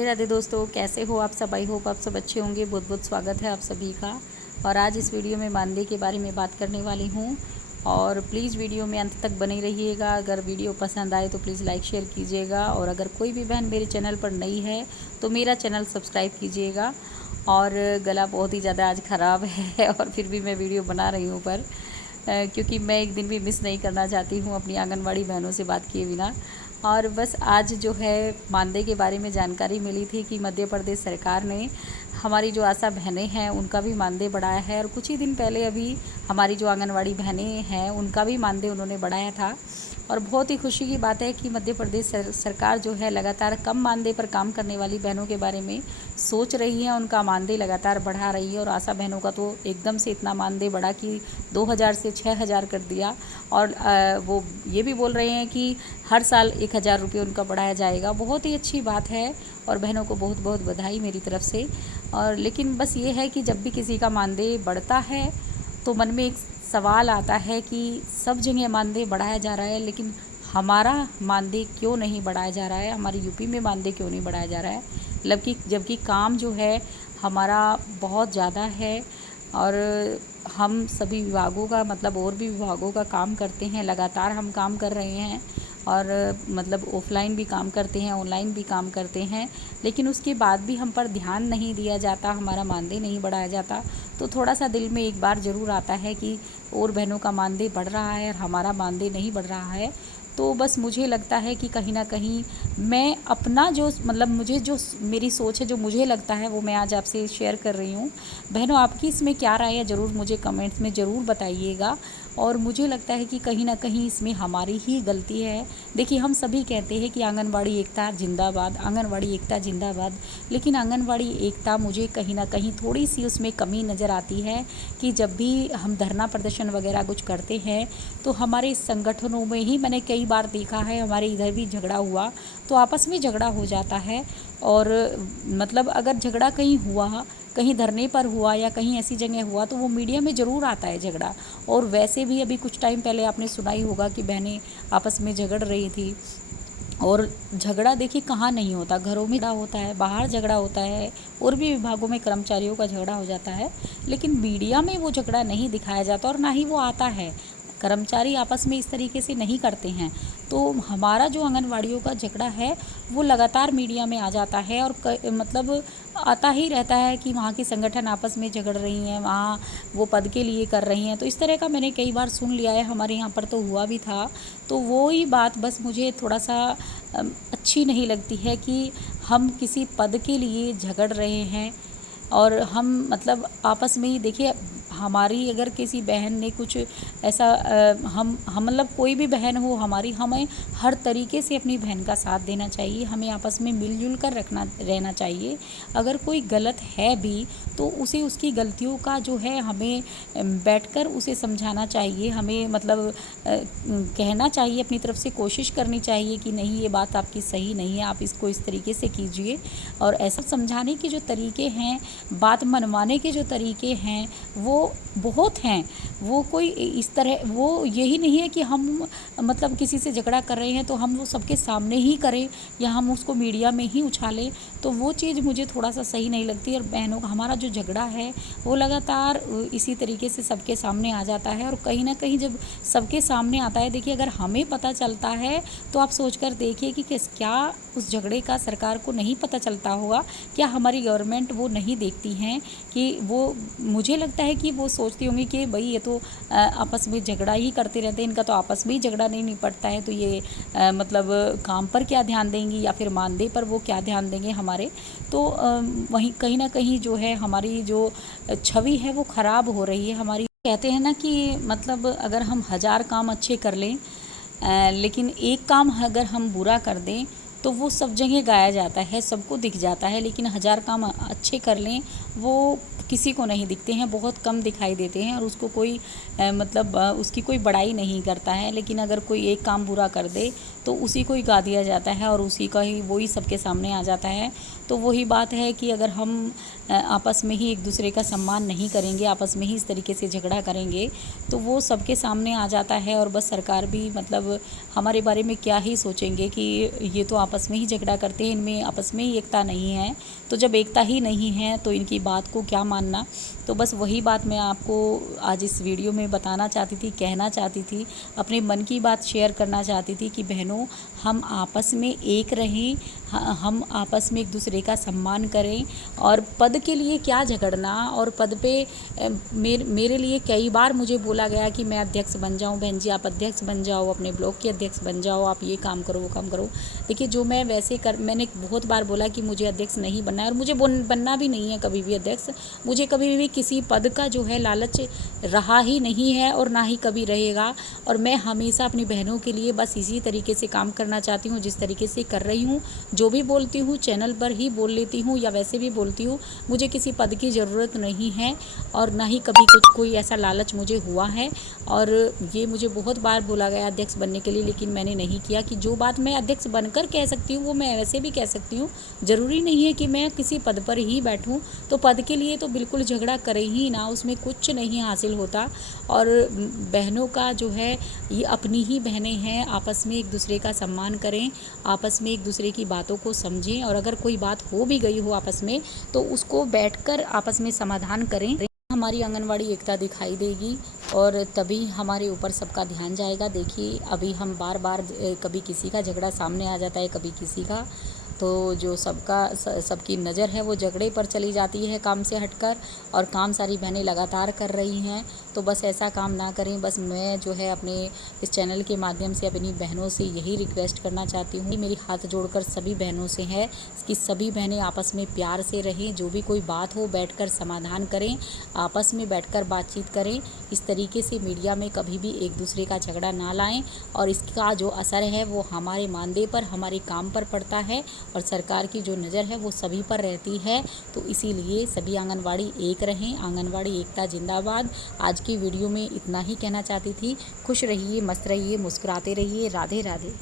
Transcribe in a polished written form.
राधे राधे दोस्तों, कैसे हो आप सब। आई होप आप सब अच्छे होंगे। बहुत बहुत स्वागत है आप सभी का। और आज इस वीडियो में मानदेय के बारे में बात करने वाली हूँ। और प्लीज़ वीडियो में अंत तक बने रहिएगा। अगर वीडियो पसंद आए तो प्लीज़ लाइक शेयर कीजिएगा। और अगर कोई भी बहन मेरे चैनल पर नई है तो मेरा चैनल सब्सक्राइब कीजिएगा। और गला बहुत ही ज़्यादा आज ख़राब है और फिर भी मैं वीडियो बना रही हूँ पर क्योंकि मैं एक दिन भी मिस नहीं करना चाहती हूँ अपनी आंगनवाड़ी बहनों से बात किए बिना। और बस आज जो है मानदेय के बारे में जानकारी मिली थी कि मध्य प्रदेश सरकार ने हमारी जो आशा बहनें हैं उनका भी मानदेय बढ़ाया है। और कुछ ही दिन पहले अभी हमारी जो आंगनवाड़ी बहनें हैं उनका भी मानदेय उन्होंने बढ़ाया था। और बहुत ही खुशी की बात है कि मध्य प्रदेश सरकार जो है लगातार कम मानदेय पर काम करने वाली बहनों के बारे में सोच रही है, उनका मानदेय लगातार बढ़ा रही है। और आशा बहनों का तो एकदम से इतना मानदेय बढ़ा कि 2000 से 6000 कर दिया। और वो ये भी बोल रहे हैं कि हर साल 1000 रुपये उनका बढ़ाया जाएगा। बहुत ही अच्छी बात है और बहनों को बहुत बहुत बधाई मेरी तरफ से। और लेकिन बस ये है कि जब भी किसी का मानदेय बढ़ता है तो मन में एक सवाल आता है कि सब जगह मानदेय बढ़ाया जा रहा है लेकिन हमारा मानदेय क्यों नहीं बढ़ाया जा रहा है, हमारे यूपी में मानदेय क्यों नहीं बढ़ाया जा रहा है। जबकि काम जो है हमारा बहुत ज़्यादा है। और हम सभी विभागों का और भी विभागों का काम करते हैं, लगातार हम काम कर रहे हैं। और ऑफ़लाइन भी काम करते हैं, ऑनलाइन भी काम करते हैं, लेकिन उसके बाद भी हम पर ध्यान नहीं दिया जाता, हमारा मानदेय नहीं बढ़ाया जाता। तो थोड़ा सा दिल में एक बार ज़रूर आता है कि और बहनों का मानदेय बढ़ रहा है और हमारा मानदेय नहीं बढ़ रहा है। तो बस मुझे लगता है कि कहीं ना कहीं मैं अपना जो मुझे जो मेरी सोच है, जो मुझे लगता है वो मैं आज आपसे शेयर कर रही हूँ। बहनों, आपकी इसमें क्या राय है ज़रूर मुझे कमेंट्स में ज़रूर बताइएगा। और मुझे लगता है कि कहीं ना कहीं इसमें हमारी ही गलती है। देखिए, हम सभी कहते हैं कि आंगनवाड़ी एकता जिंदाबाद, आंगनवाड़ी एकता जिंदाबाद। लेकिन आंगनवाड़ी एकता मुझे कहीं ना कहीं थोड़ी सी उसमें कमी नज़र आती है कि जब भी हम धरना प्रदर्शन वगैरह कुछ करते हैं तो हमारे संगठनों में ही मैंने कई बार देखा है, हमारे इधर भी झगड़ा हुआ तो आपस में झगड़ा हो जाता है। और अगर झगड़ा कहीं हुआ, कहीं धरने पर हुआ या कहीं ऐसी जगह हुआ तो वो मीडिया में ज़रूर आता है झगड़ा। और वैसे भी अभी कुछ टाइम पहले आपने सुना ही होगा कि बहनें आपस में झगड़ रही थी। और झगड़ा देखिए कहाँ नहीं होता, घरों में झगड़ा होता है, बाहर झगड़ा होता है, और भी विभागों में कर्मचारियों का झगड़ा हो जाता है। लेकिन मीडिया में वो झगड़ा नहीं दिखाया जाता और ना ही वो आता है। कर्मचारी आपस में इस तरीके से नहीं करते हैं। तो हमारा जो आंगनवाड़ियों का झगड़ा है वो लगातार मीडिया में आ जाता है। और आता ही रहता है कि वहाँ की संगठन आपस में झगड़ रही हैं, वहाँ वो पद के लिए कर रही हैं। तो इस तरह का मैंने कई बार सुन लिया है, हमारे यहाँ पर तो हुआ भी था। तो वो ही बात बस मुझे थोड़ा सा अच्छी नहीं लगती है कि हम किसी पद के लिए झगड़ रहे हैं। और हम आपस में ही देखिए, हमारी अगर किसी बहन ने कुछ ऐसा हम कोई भी बहन हो हमारी, हमें हर तरीके से अपनी बहन का साथ देना चाहिए। हमें आपस में मिलजुल कर रहना चाहिए। अगर कोई गलत है भी तो उसे उसकी गलतियों का जो है हमें बैठकर उसे समझाना चाहिए। हमें कहना चाहिए, अपनी तरफ से कोशिश करनी चाहिए कि नहीं, ये बात आपकी सही नहीं है, आप इसको इस तरीके से कीजिए। और ऐसा समझाने के जो तरीके हैं, बात मनवाने के जो तरीके हैं वो बहुत हैं। वो कोई इस तरह, वो यही नहीं है कि हम किसी से झगड़ा कर रहे हैं तो हम वो सबके सामने ही करें या हम उसको मीडिया में ही उछालें। तो वो चीज़ मुझे थोड़ा सा सही नहीं लगती। और बहनों का हमारा जो झगड़ा है वो लगातार इसी तरीके से सबके सामने आ जाता है। और कहीं ना कहीं जब सबके सामने आता है, देखिए अगर हमें पता चलता है तो आप सोच कर देखिए कि क्या उस झगड़े का सरकार को नहीं पता चलता होगा। क्या हमारी गवर्नमेंट वो नहीं देखती हैं कि वो, मुझे लगता है कि वो सोचती होंगी कि भाई ये तो आपस में झगड़ा ही करते रहते हैं, इनका तो आपस में ही झगड़ा नहीं निपटता है, तो ये काम पर क्या ध्यान देंगी या फिर मानदेय पर वो क्या ध्यान देंगे हमारे। तो वहीं कहीं ना कहीं जो है हमारी जो छवि है वो ख़राब हो रही है हमारी। कहते हैं ना कि अगर हम 1000 काम अच्छे कर लें लेकिन एक काम अगर हम बुरा कर दें तो वो सब जगह गाया जाता है, सबको दिख जाता है। लेकिन 1000 काम अच्छे कर लें वो किसी को नहीं दिखते हैं, बहुत कम दिखाई देते हैं और उसको कोई उसकी कोई बड़ाई नहीं करता है। लेकिन अगर कोई एक काम बुरा कर दे तो उसी को ही गा दिया जाता है और उसी का ही, वो ही सबके सामने आ जाता है। तो वही बात है कि अगर हम आपस में ही एक दूसरे का सम्मान नहीं करेंगे, आपस में ही इस तरीके से झगड़ा करेंगे, तो वो सबके सामने आ जाता है। और बस सरकार भी मतलब हमारे बारे में क्या ही सोचेंगे कि ये तो आपस में ही झगड़ा करते हैं, इनमें आपस में ही एकता नहीं है। तो जब एकता ही नहीं है तो इनकी बात को क्या मानना। तो बस वही बात मैं आपको आज इस वीडियो में बताना चाहती थी, कहना चाहती थी, अपने मन की बात शेयर करना चाहती थी कि बहनों, हम आपस में एक रहें, हम आपस में एक दूसरे का सम्मान करें। और पद के लिए क्या झगड़ना। और पद पे मेरे लिए कई बार मुझे बोला गया कि मैं अध्यक्ष बन जाऊं। बहन जी आप अध्यक्ष बन जाओ, अपने ब्लॉक के अध्यक्ष बन जाओ, आप ये काम करो वो काम करो। देखिए जो मैं मैंने बहुत बार बोला कि मुझे अध्यक्ष नहीं बनना है, और मुझे बनना भी नहीं है कभी भी अध्यक्ष। मुझे कभी भी किसी पद का जो है लालच रहा ही नहीं है और ना ही कभी रहेगा। और मैं हमेशा अपनी बहनों के लिए बस इसी तरीके से काम करना चाहती हूँ जिस तरीके से कर रही हूँ। जो भी बोलती हूँ चैनल पर ही बोल लेती हूँ या वैसे भी बोलती हूँ। मुझे किसी पद की ज़रूरत नहीं है और ना ही कभी कोई ऐसा लालच मुझे हुआ है। और ये मुझे बहुत बार बोला गया अध्यक्ष बनने के लिए, लेकिन मैंने नहीं किया। कि जो बात मैं अध्यक्ष बनकर कह सकती हूँ वो मैं वैसे भी कह सकती हूँ। ज़रूरी नहीं है कि मैं किसी पद पर ही बैठूँ। तो पद के लिए तो बिल्कुल झगड़ा करे ही ना, उसमें कुछ नहीं हासिल होता। और बहनों का जो है ये अपनी ही बहनें हैं, आपस में एक दूसरे का सम्मान करें, आपस में एक दूसरे की बातों को समझें। और अगर कोई बात हो भी गई हो आपस में तो उसको बैठकर आपस में समाधान करें। हमारी आंगनवाड़ी एकता दिखाई देगी और तभी हमारे ऊपर सबका ध्यान जाएगा। देखिए अभी हम बार बार कभी किसी का झगड़ा सामने आ जाता है, कभी किसी का, तो जो सबकी नज़र है वो झगड़े पर चली जाती है काम से हटकर। और काम सारी बहनें लगातार कर रही हैं। तो बस ऐसा काम ना करें। बस मैं जो है अपने इस चैनल के माध्यम से अपनी बहनों से यही रिक्वेस्ट करना चाहती हूँ। मेरी हाथ जोड़कर सभी बहनों से है कि सभी बहनें आपस में प्यार से रहें। जो भी कोई बात हो बैठकर समाधान करें, आपस में बैठकर बातचीत करें। इस तरीके से मीडिया में कभी भी एक दूसरे का झगड़ा ना लाएं। और इसका जो असर है वो हमारे मानदेय पर, हमारे काम पर पड़ता है। और सरकार की जो नज़र है वो सभी पर रहती है। तो इसीलिए सभी आंगनवाड़ी एक रहें, आंगनवाड़ी एकता जिंदाबाद। आज की वीडियो में इतना ही कहना चाहती थी। खुश रहिए, मस्त रहिए, मुस्कुराते रहिए। राधे राधे।